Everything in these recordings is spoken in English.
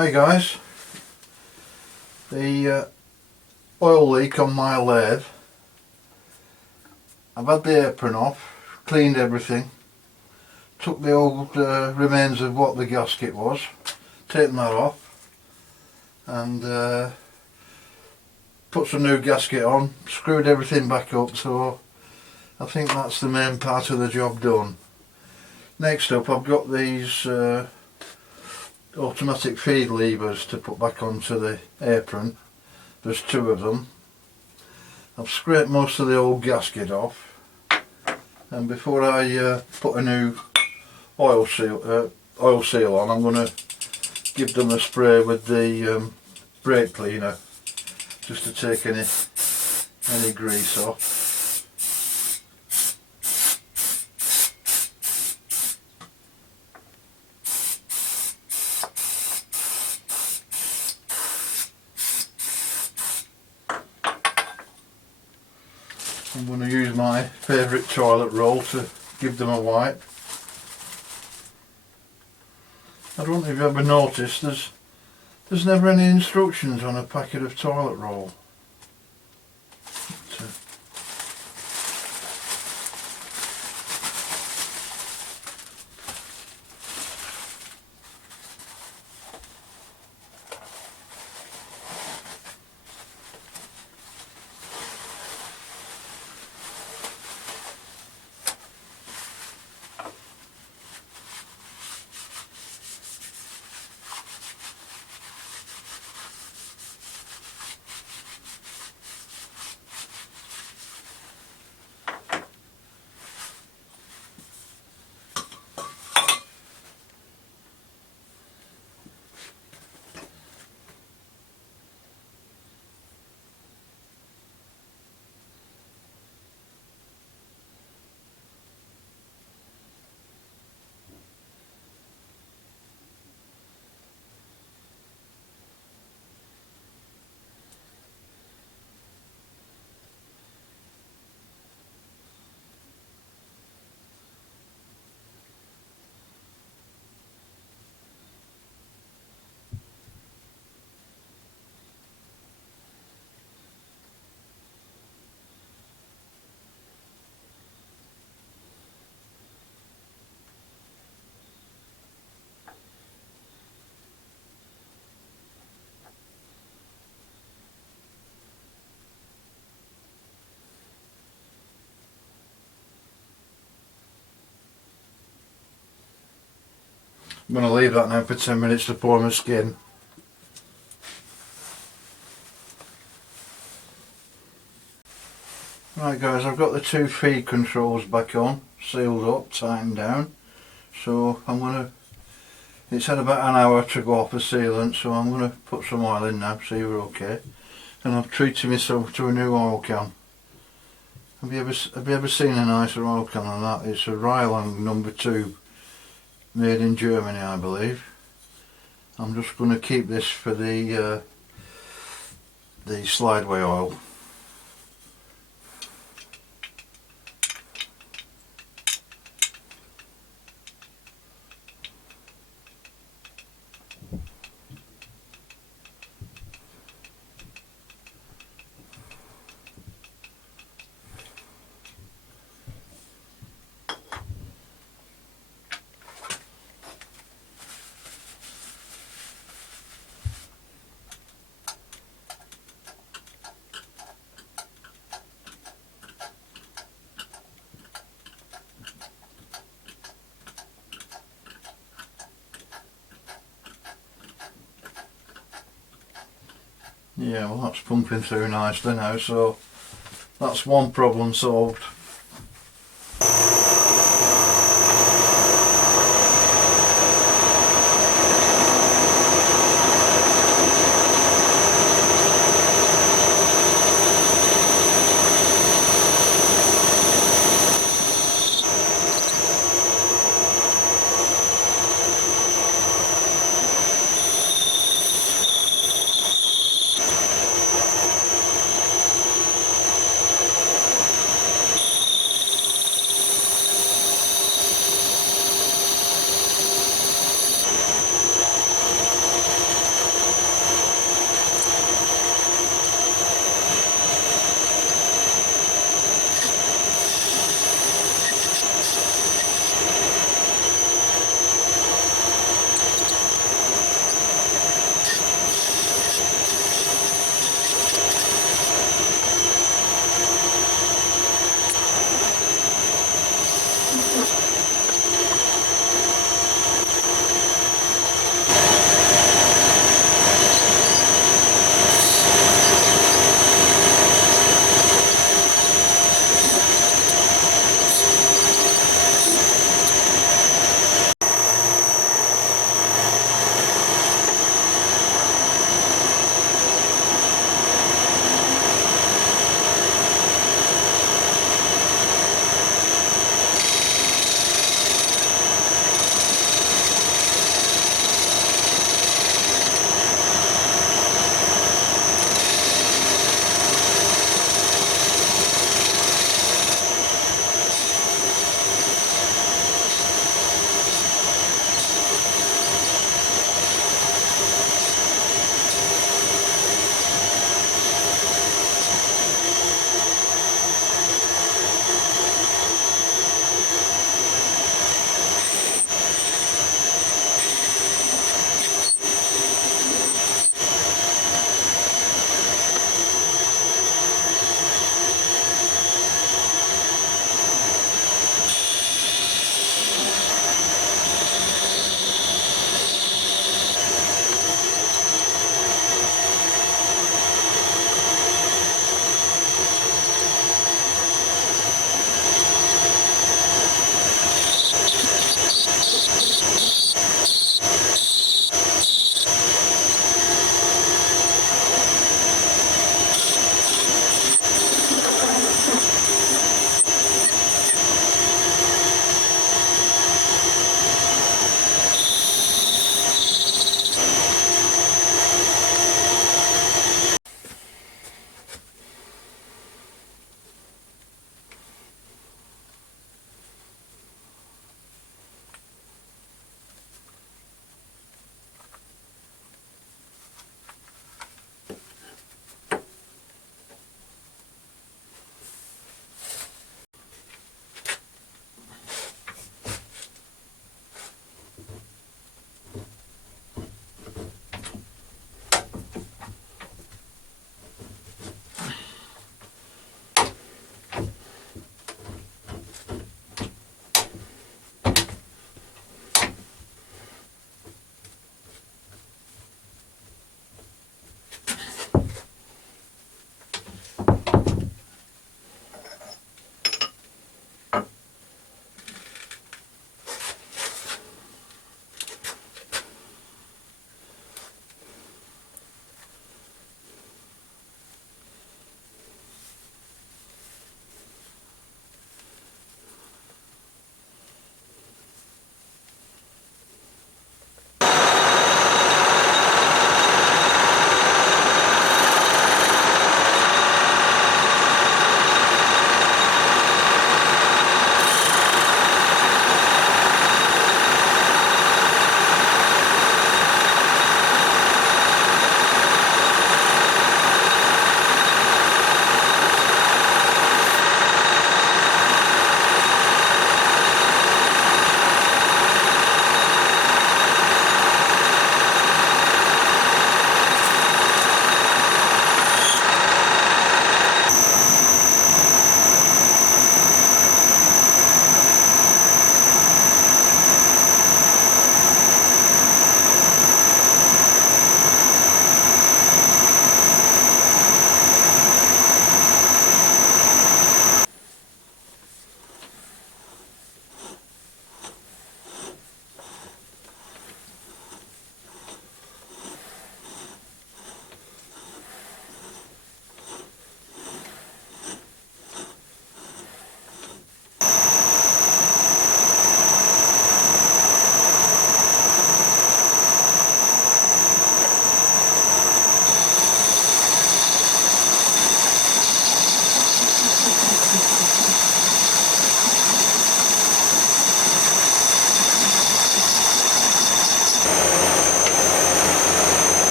Hi guys, the oil leak on my lathe. I've had the apron off, cleaned everything, took the old remains of what the gasket was, taken that off and put some new gasket on, screwed everything back up, so I think that's the main part of the job done. Next up I've got these automatic feed levers to put back onto the apron. There's two of them. I've scraped most of the old gasket off, and before I put a new oil seal on, I'm going to give them a spray with the brake cleaner just to take any grease off. I'm going to use my favourite toilet roll to give them a wipe. I don't know if you've ever noticed, there's never any instructions on a packet of toilet roll. I'm going to leave that now for 10 minutes to pour my skin. Right guys, I've got the two feed controls back on, sealed up, tightened down. So I'm going to, it's had about an hour to go off the sealant, so I'm going to put some oil in now, see we're okay. And I've treated myself to a new oil can. Have you ever seen a nicer oil can than that? It's a Rylang number 2. Made in Germany, I believe. I'm just going to keep this for the slideway oil. Yeah, well that's pumping through nicely now, so that's one problem solved.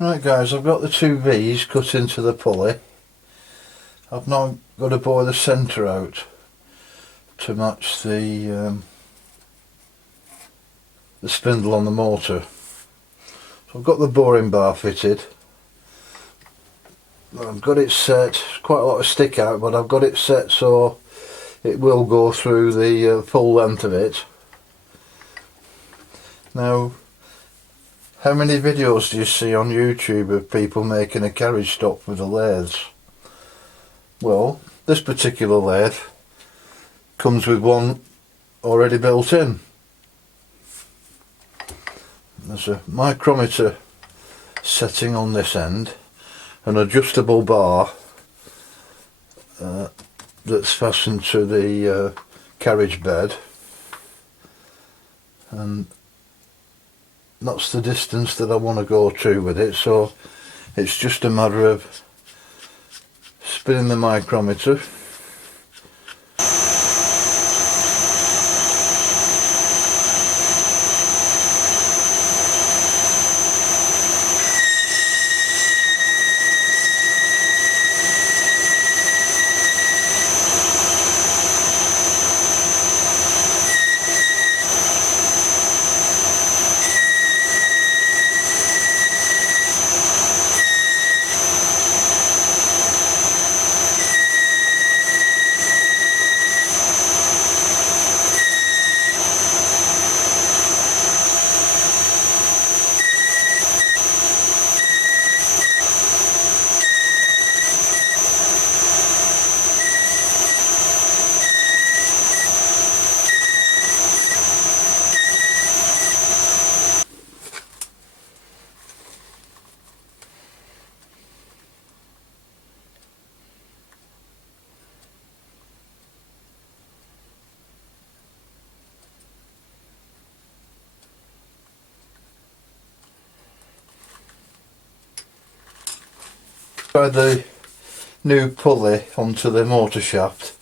Right guys, I've got the two V's cut into the pulley. I've now got to bore the centre out to match the spindle on the motor. So I've got the boring bar fitted. I've got it set, quite a lot of stick out, but I've got it set so it will go through the full length of it. Now, how many videos do you see on YouTube of people making a carriage stop with a lathe? Well, this particular lathe comes with one already built in. There's a micrometer setting on this end, an adjustable bar that's fastened to the carriage bed, and that's the distance that I want to go to with it, so it's just a matter of spinning the micrometer. Tried the new pulley onto the motor shaft,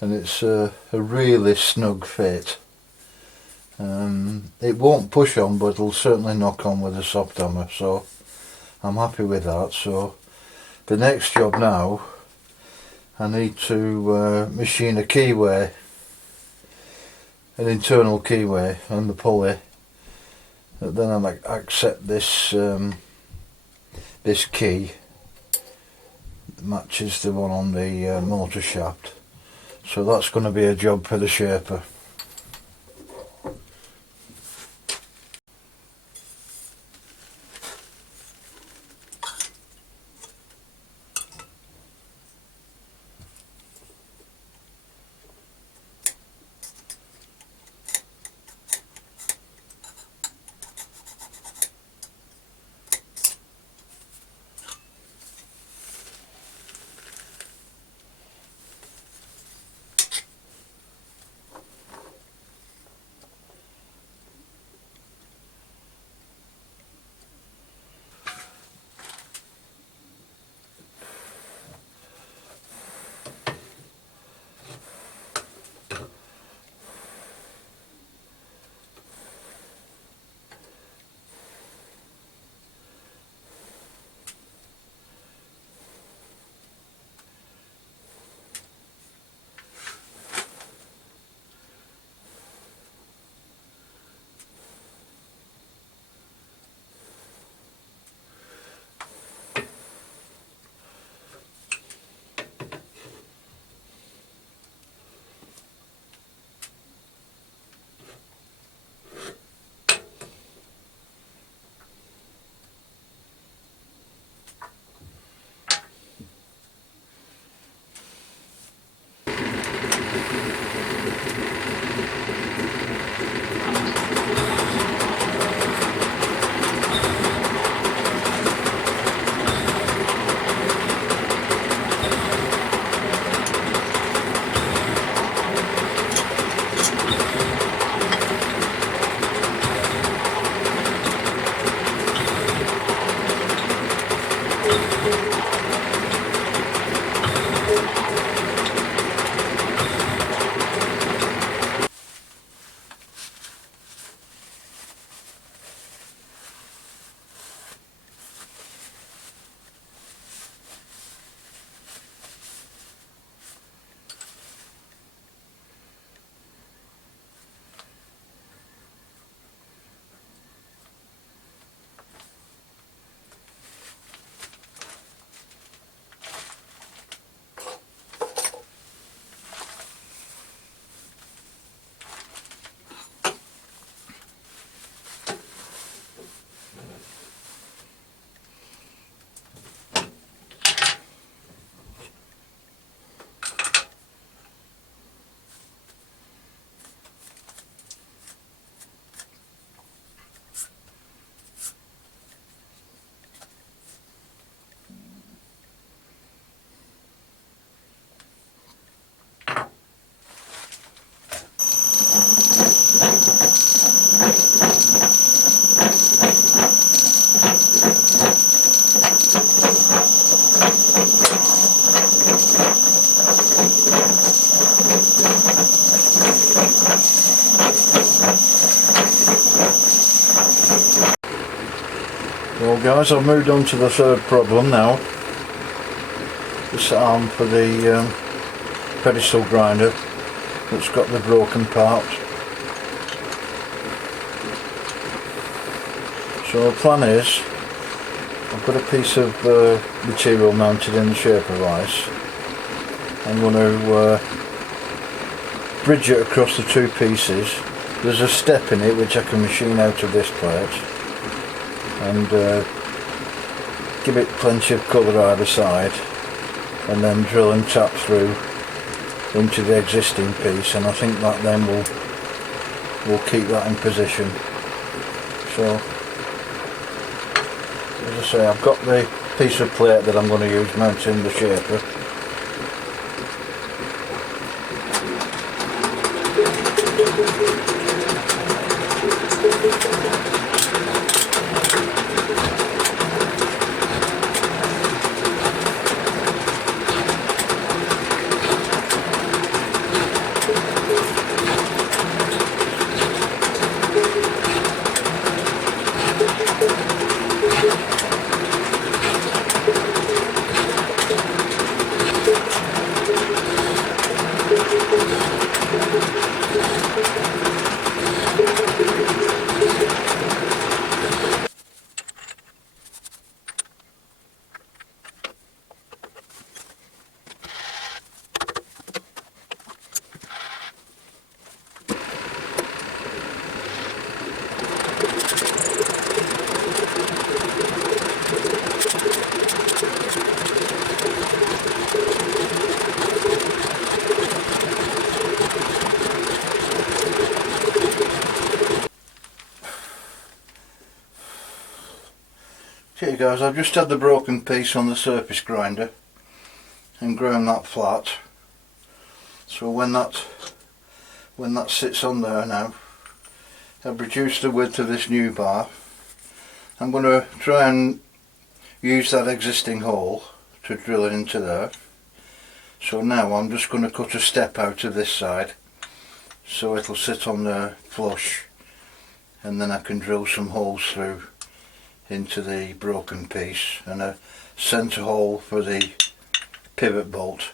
and it's a really snug fit. It won't push on, but it'll certainly knock on with a soft hammer, so I'm happy with that. So the next job now, I need to machine a keyway, an internal keyway on the pulley, and then I accept this this key matches the one on the motor shaft, so that's going to be a job for the shaper. Well guys, I've moved on to the third problem now. This arm for the pedestal grinder that's got the broken part. So the plan is, I've got a piece of material mounted in the shape of ice. I'm going to bridge it across the two pieces. There's a step in it which I can machine out of this plate and give it plenty of colour either side, and then drill and tap through into the existing piece, and I think that then will keep that in position. So as I say, I've got the piece of plate that I'm going to use mounting the shaper. Okay guys, I've just had the broken piece on the surface grinder and ground that flat. So when that sits on there now, I've reduced the width of this new bar. I'm going to try and use that existing hole to drill it into there. So now I'm just going to cut a step out of this side so it'll sit on there flush, and then I can drill some holes through into the broken piece, and a centre hole for the pivot bolt.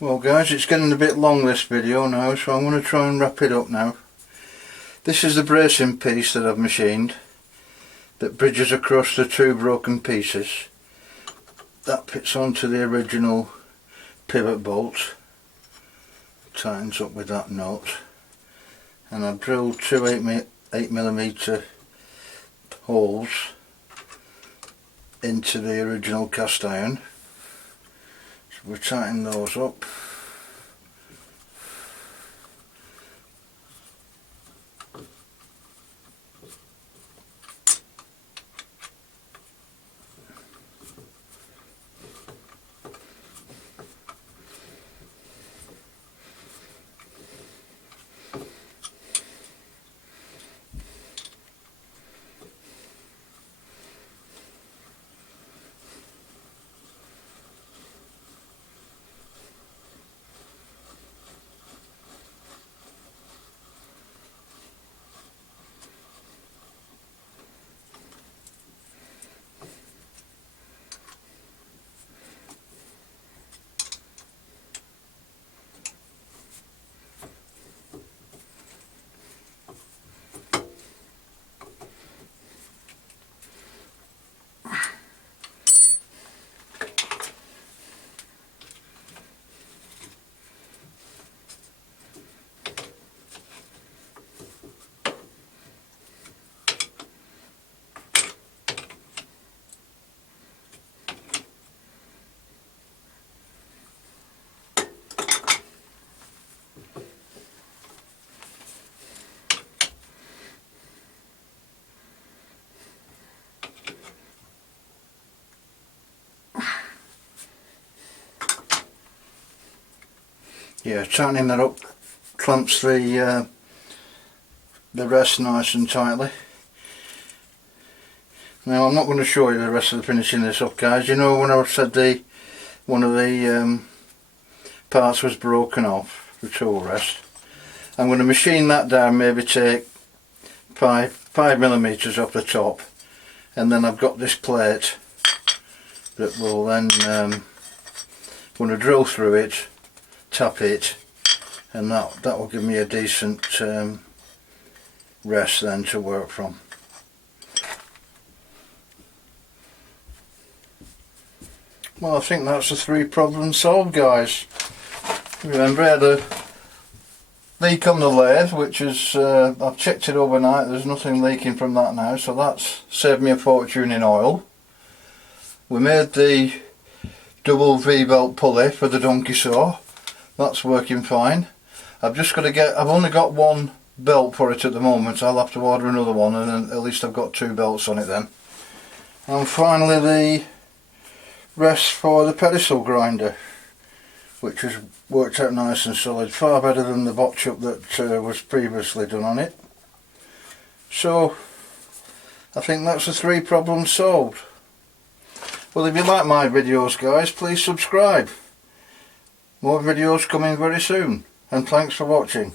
Well guys, it's getting a bit long this video now, so I'm going to try and wrap it up now. This is the bracing piece that I've machined that bridges across the two broken pieces. That fits onto the original pivot bolt, tightens up with that nut, and I've drilled two 8mm holes into the original cast iron. So we'll tighten those up. Yeah, tightening that up clamps the rest nice and tightly. Now I'm not going to show you the rest of the finishing this up, guys. You know when I said one of the parts was broken off, the tool rest. I'm going to machine that down, maybe take 5mm off the top, and then I've got this plate that will then going to drill through it, tap it, and that will give me a decent rest then to work from. Well, I think that's the 3 problems solved, guys. Remember, I had a leak on the lathe, which is I've checked it overnight, there's nothing leaking from that now, so that's saved me a fortune in oil. We made the double V-belt pulley for the donkey saw, that's working fine. I've only got 1 belt for it at the moment, I'll have to order another one, and then at least I've got 2 belts on it then. And finally the rest for the pedestal grinder, which has worked out nice and solid, far better than the botch up that was previously done on it. So I think that's the 3 problems solved. Well, if you like my videos, guys, please subscribe. More videos coming very soon, and thanks for watching.